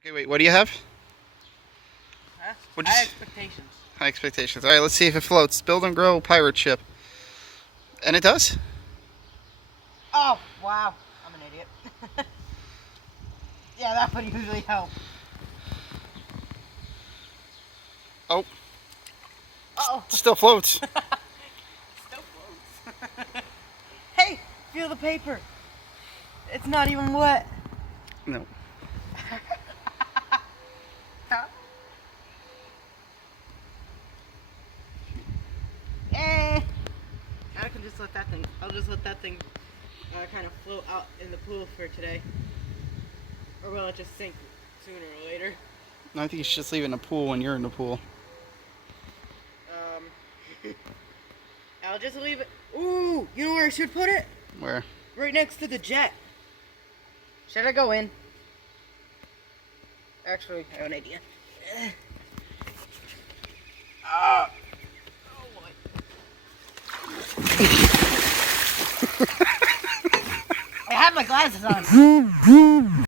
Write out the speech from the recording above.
Okay, wait, what do you have? Huh? What'd you High s- expectations. High expectations. All right, let's see if it floats. Build and grow pirate ship. And it does. Oh, wow. I'm an idiot. Yeah, that would usually help. Oh, Uh-oh. still floats. Still floats. Hey, feel the paper. It's not even wet. No. Eh. I can just let that thing. I'll just let that thing kind of float out in the pool for today. Or will it just sink sooner or later? No, I think you should just leave it in the pool when you're in the pool. I'll just leave it. Ooh, you know where I should put it? Where? Right next to the jet. Should I go in? Actually, I have an idea. Ah! Oh boy. I have my glasses on.